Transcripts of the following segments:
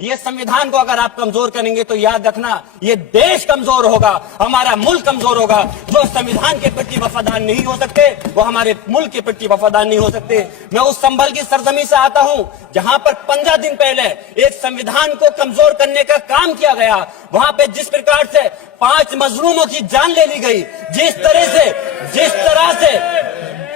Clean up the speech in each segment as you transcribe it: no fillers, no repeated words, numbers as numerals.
ये संविधान को अगर आप कमजोर करेंगे तो याद रखना ये देश कमजोर होगा, हमारा मुल्क कमजोर होगा। जो संविधान के प्रति वफादार नहीं हो सकते वो हमारे मुल्क के प्रति वफादार नहीं हो सकते। मैं उस संभल की सरजमी से आता हूं जहां पर 15 दिन पहले एक संविधान को कमजोर करने का काम किया गया। वहां पे जिस प्रकार से 5 मजलूमों की जान ले ली गई, जिस तरह से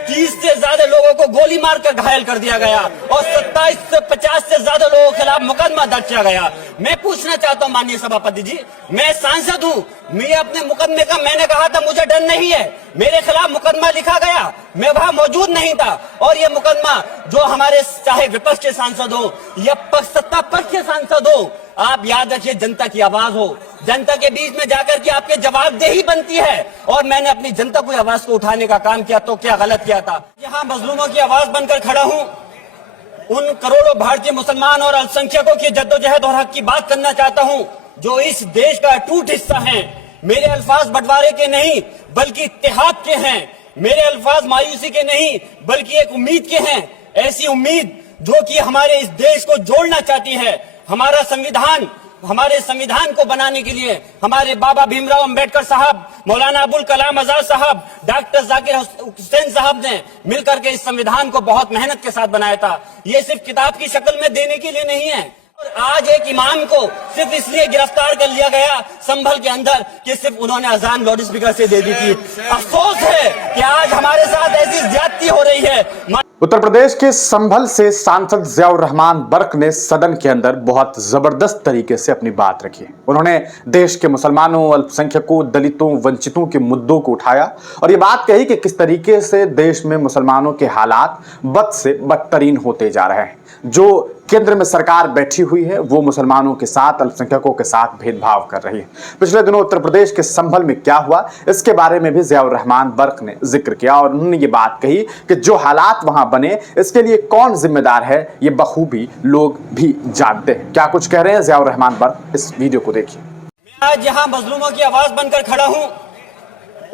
30 से ज्यादा लोगों को गोली मारकर घायल कर दिया गया और 27 से 50 से ज्यादा लोगों के खिलाफ मुकदमा दर्ज किया गया। मैं पूछना चाहता हूं माननीय सभापति जी, मैं सांसद हूं, मैं अपने मुकदमे का मैंने कहा था मुझे डर नहीं है, मेरे खिलाफ मुकदमा लिखा गया, मैं वहां मौजूद नहीं था। और ये मुकदमा जो हमारे चाहे विपक्ष के सांसद हो या सत्ता पक्ष के सांसद हो, आप याद रखिए जनता की आवाज हो, जनता के बीच में जाकर के आपके जवाबदेही बनती है। और मैंने अपनी जनता की आवाज को उठाने का काम किया तो क्या गलत किया था? यहाँ मजलूमों की आवाज बनकर खड़ा हूं, उन करोड़ों भारतीय मुसलमान और अल्पसंख्यकों की जद्दोजहद और हक की बात करना चाहता हूं जो इस देश का अटूट हिस्सा है। मेरे अल्फाज बंटवारे के नहीं बल्कि इत्तेहाद के हैं, मेरे अल्फाज मायूसी के नहीं बल्कि एक उम्मीद के हैं, ऐसी उम्मीद जो कि हमारे इस देश को जोड़ना चाहती है। हमारे संविधान को बनाने के लिए हमारे बाबा भीमराव अंबेडकर साहब, मौलाना अबुल कलाम आजाद साहब, डॉक्टर जाकिर हुसैन साहब ने मिलकर के इस संविधान को बहुत मेहनत के साथ बनाया था। ये सिर्फ किताब की शक्ल में देने के लिए नहीं है। और आज एक इमाम को सिर्फ इसलिए गिरफ्तार कर लिया गया संभल के अंदर कि सिर्फ उन्होंने अजान लाउड स्पीकर से दे दी थी। अफसोस है कि आज हमारे साथ ऐसी ज्यादती हो रही है। उत्तर प्रदेश के संभल से सांसद जियाउर रहमान बर्क ने सदन के अंदर बहुत जबरदस्त तरीके से अपनी बात रखी। उन्होंने देश के मुसलमानों, अल्पसंख्यकों, दलितों, वंचितों के मुद्दों को उठाया और ये बात कही कि किस तरीके से देश में मुसलमानों के हालात बद से बदतरीन होते जा रहे हैं। जो केंद्र में सरकार बैठी हुई है वो मुसलमानों के साथ, अल्पसंख्यकों के साथ भेदभाव कर रही है। पिछले दिनों उत्तर प्रदेश के संभल में क्या हुआ इसके बारे में भी जियाउर रहमान बर्क ने जिक्र किया और उन्होंने ये बात कही कि जो हालात वहां बने इसके लिए कौन जिम्मेदार है ये बखूबी लोग भी जानते हैं। क्या कुछ कह रहे हैं जियाउर रहमान बर्क, इस वीडियो को देखिए। मैं आज यहाँ मजलूमों की आवाज बनकर खड़ा हूँ,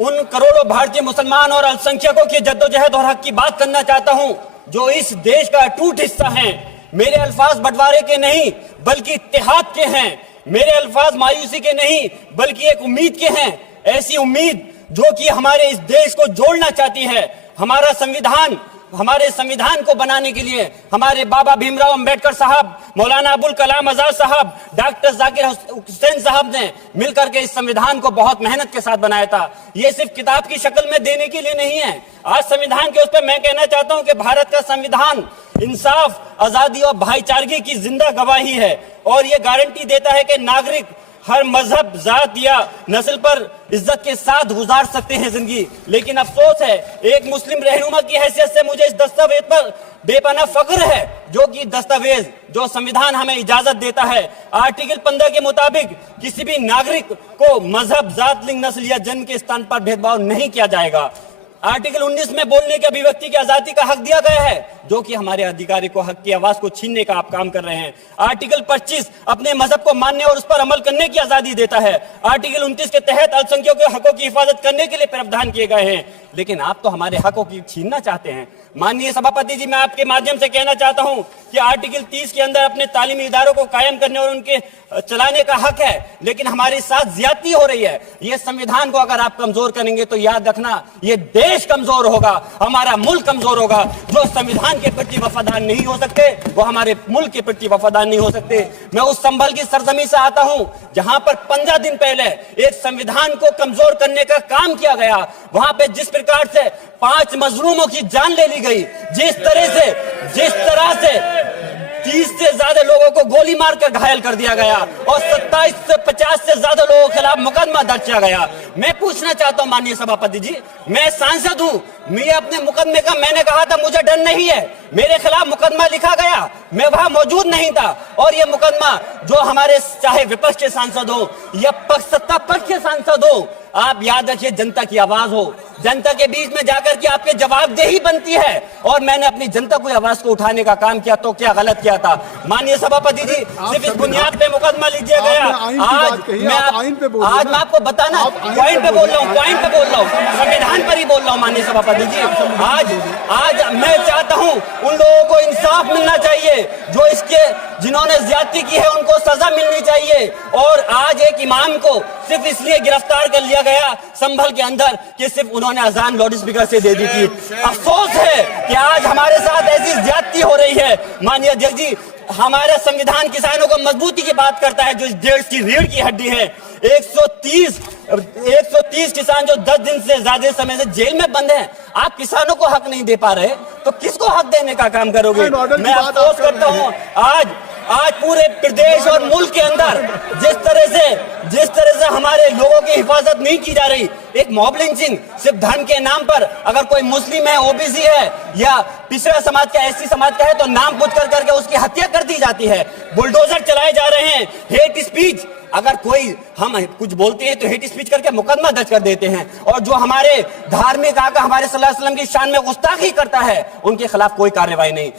उन करोड़ों भारतीय मुसलमान और अल्पसंख्यकों की जद्दोजहद और हक की बात करना चाहता हूँ जो इस देश का अटूट हिस्सा है। मेरे अल्फाज बंटवारे के नहीं बल्कि इत्तेहाद के हैं, मेरे अल्फाज मायूसी के नहीं बल्कि एक उम्मीद के हैं, ऐसी उम्मीद जो कि हमारे इस देश को जोड़ना चाहती है। हमारे संविधान को बनाने के लिए हमारे बाबा भीमराव अंबेडकर साहब, मौलाना अबुल कलाम आजाद साहब, डॉक्टर जाकिर हुसैन साहब ने मिलकर के इस संविधान को बहुत मेहनत के साथ बनाया था। ये सिर्फ किताब की शक्ल में देने के लिए नहीं है। आज संविधान के उस पर मैं कहना चाहता हूं कि भारत का संविधान इंसाफ, आजादी और भाईचारगी की जिंदा गवाही है और ये गारंटी देता है कि नागरिक हर मजहब, जात या नस्ल पर इज्जत के साथ गुजार सकते हैं जिंदगी। लेकिन अफसोस है, एक मुस्लिम रहनुमा की हैसियत से मुझे इस दस्तावेज पर बेपनाह फख्र है जो कि दस्तावेज जो संविधान हमें इजाजत देता है। आर्टिकल 15 के मुताबिक किसी भी नागरिक को मजहब, जात, लिंग, नस्ल या जन्म के स्थान पर भेदभाव नहीं किया जाएगा। आर्टिकल 19 में बोलने की, अभिव्यक्ति की आजादी का हक दिया गया है जो कि हमारे अधिकारी को हक की आवाज को छीनने का आप काम कर रहे हैं। आर्टिकल 25 अपने मजहब को मानने और उस पर अमल करने की आजादी देता है। आर्टिकल 29 के तहत अल्पसंख्यकों के हकों की हिफाजत करने के लिए प्रावधान किए गए हैं, लेकिन आप तो हमारे हकों की छीनना चाहते हैं। माननीय सभापति जी, मैं आपके माध्यम से कहना चाहता हूं कि आर्टिकल 30 के अंदर अपने तालीमी इदारों को कायम करने और उनके चलाने का हक है, लेकिन हमारे साथ ज्यादती हो रही है। ये संविधान को अगर आप कमजोर करेंगे तो याद रखना ये देश कमजोर होगा, हमारा मुल्क कमजोर होगा। जो संविधान के प्रति वफादार नहीं हो सकते वो हमारे मुल्क के प्रति वफादार नहीं हो सकते। मैं उस संभल की सरजमी से आता हूं जहां पर 15 दिन पहले एक संविधान को कमजोर करने का काम किया गया। वहां पे जिस प्रकार से 5 मजलूमों की जान ले ली गई, जिस तरह से 30 से ज्यादा लोगों को गोली मारकर घायल कर दिया गया और 27 से 50 से ज्यादा लोगों के खिलाफ मुकदमा दर्ज किया गया। मैं पूछना चाहता हूं माननीय सभापति जी, मैं सांसद हूं, मैं अपने मुकदमे का मैंने कहा था मुझे डर नहीं है, मेरे खिलाफ मुकदमा लिखा गया, मैं वहां मौजूद नहीं था। और ये मुकदमा जो हमारे चाहे विपक्ष के सांसद हो या सत्ता पक्ष के सांसद हो, आप याद रखिए जनता की आवाज हो, जनता के बीच में जाकर के आपके जवाबदेही बनती है। और मैंने अपनी जनता की आवाज को उठाने का काम किया तो क्या गलत किया था? माननीय सभापति जी, सिर्फ इस बुनियाद पे मुकदमा लीजिए गया। आज मैं आपको बताना पॉइंट पे बोल रहा हूँ, संविधान पर ही बोल रहा हूँ माननीय सभापति जी। आज मैं चाहता हूँ उन लोगों को इंसाफ मिलना चाहिए जो इसके जिन्होंने ज्यादती की है उनको सजा मिलनी चाहिए। और आज एक इमाम को सिर्फ इसलिए गिरफ्तार कर लिया गया संभल के अंदर कि सिर्फ उन्होंने अजान लाउड स्पीकर से दे दी थी। अफसोस है कि आज हमारे साथ ऐसी ज्यादती हो रही है। माननीय अध्यक्ष जी, हमारा संविधान किसानों को मजबूती की बात करता है, जो इस देश की रीढ़ की हड्डी है। 130 किसान जो 10 दिन से ज्यादा समय से जेल में बंद हैं, आप किसानों को हक नहीं दे पा रहे तो किसको हक देने का काम करोगे? मैं अफसोस करता हूं आज पूरे प्रदेश और मुल्क के अंदर जिस तरह से हमारे लोगों की हिफाजत नहीं की जा रही, एक मॉब लिंचिंग सिर्फ धर्म के नाम पर, अगर कोई मुस्लिम है, ओबीसी है या पिछड़ा समाज का, एससी समाज का है तो नाम पूछ करके उसकी हत्या कर दी जाती है। बुलडोजर चलाए जा रहे हैं। हेट स्पीच, अगर कोई हम कुछ बोलते हैं तो हेट स्पीच करके मुकदमा दर्ज कर देते हैं। और जो हमारे धार्मिक आका हमारे सल्लल्लाहु अलैहि वसल्लम की शान में गुस्ताखी करता है उनके खिलाफ कोई कार्रवाई नहीं।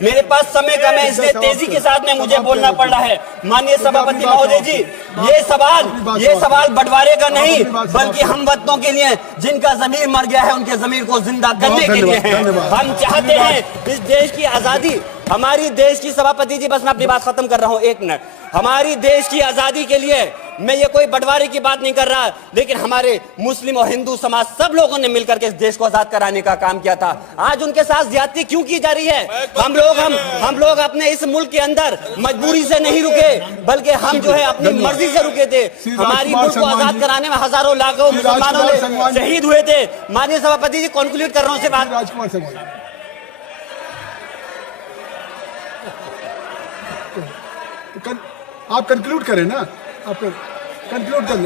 मेरे पास समय कम है, इसलिए तेजी के साथ में मुझे बोलना पड़ रहा है। माननीय सभापति महोदय जी, ये सवाल बंटवारे का नहीं बल्कि हम वतनों के लिए, जिनका जमीर मर गया है उनके जमीर को जिंदा करने के लिए है। हम चाहते हैं इस देश की आजादी, हमारी देश की, सभापति जी बस मैं अपनी बात खत्म कर रहा हूं, 1 मिनट। हमारी देश की आजादी के लिए मैं ये कोई बंटवारे की बात नहीं कर रहा, लेकिन हमारे मुस्लिम और हिंदू समाज सब लोगों ने मिलकर के इस देश को आजाद कराने का काम किया था। आज उनके साथ ज्यादती क्यों की जा रही है? हम लोग अपने इस मुल्क के अंदर मजबूरी से नहीं रुके, बल्कि हम जो है अपनी मर्जी से रुके थे। हमारी मुल्क को आजाद कराने में हजारों लाखों मुसलमानों ने शहीद हुए थे। माननीय सभापति जी, कंक्लूड कर रहा हूं से बात। आप कंक्लूड करें ना, आप कंक्लूड कर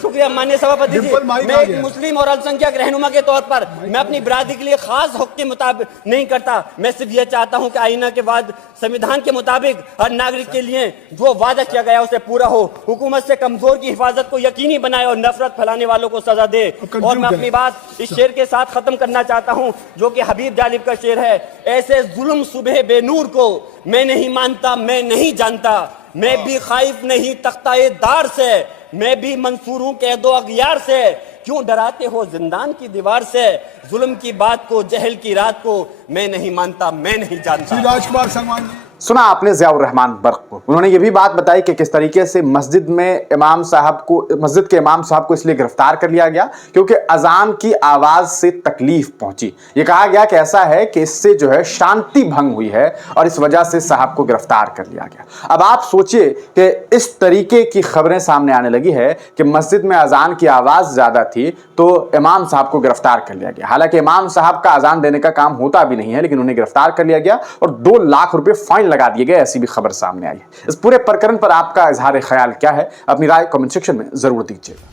शुक्रिया माननीय सभापति जी। मैं एक मुस्लिम और अल्पसंख्यक रहनुमा के तौर पर मैं अपनी बिरादरी के लिए खास हक के मुताबिक नहीं करता। मैं सिर्फ यह चाहता हूं कि आईना के बाद संविधान के मुताबिक हर नागरिक के लिए जो वादा किया गया उसे पूरा हो, हुकूमत से कमजोर की हिफाजत को यकीनी बनाए और नफरत फैलाने वालों को सजा दे। और मैं अपनी बात इस शेर के साथ खत्म करना चाहता हूं जो कि हबीब जालिब का शेर है। ऐसे जुल्म सुबह बेनूर को मैं नहीं मानता, मैं नहीं जानता, मैं भी खाइफ नहीं तख्ताए दार से, मैं भी मंसूर हूं कैदो अगयार से। क्यों डराते हो जिंदान की दीवार से? जुल्म की बात को, जहल की रात को मैं नहीं मानता, मैं नहीं जानता। राजकुमार संगवान सुना आपने ज़ियाउर रहमान बर्क को। उन्होंने ये भी बात बताई कि किस तरीके से मस्जिद के इमाम साहब को इसलिए गिरफ्तार कर लिया गया क्योंकि अजान की आवाज़ से तकलीफ पहुंची। ये कहा गया कि ऐसा है कि इससे जो है शांति भंग हुई है और इस वजह से साहब को गिरफ्तार कर लिया गया। अब आप सोचिए कि इस तरीके की खबरें सामने आने लगी है कि मस्जिद में अजान की आवाज़ ज़्यादा थी तो इमाम साहब को गिरफ्तार कर लिया गया। हालांकि इमाम साहब का अजान देने का काम होता भी नहीं है, लेकिन उन्हें गिरफ्तार कर लिया गया और 2 लाख रुपए फाइन लगा दिए गए। ऐसी भी खबर सामने आई है। इस पूरे प्रकरण पर आपका इजहार ख्याल क्या है? अपनी राय कमेंट सेक्शन में जरूर दीजिएगा।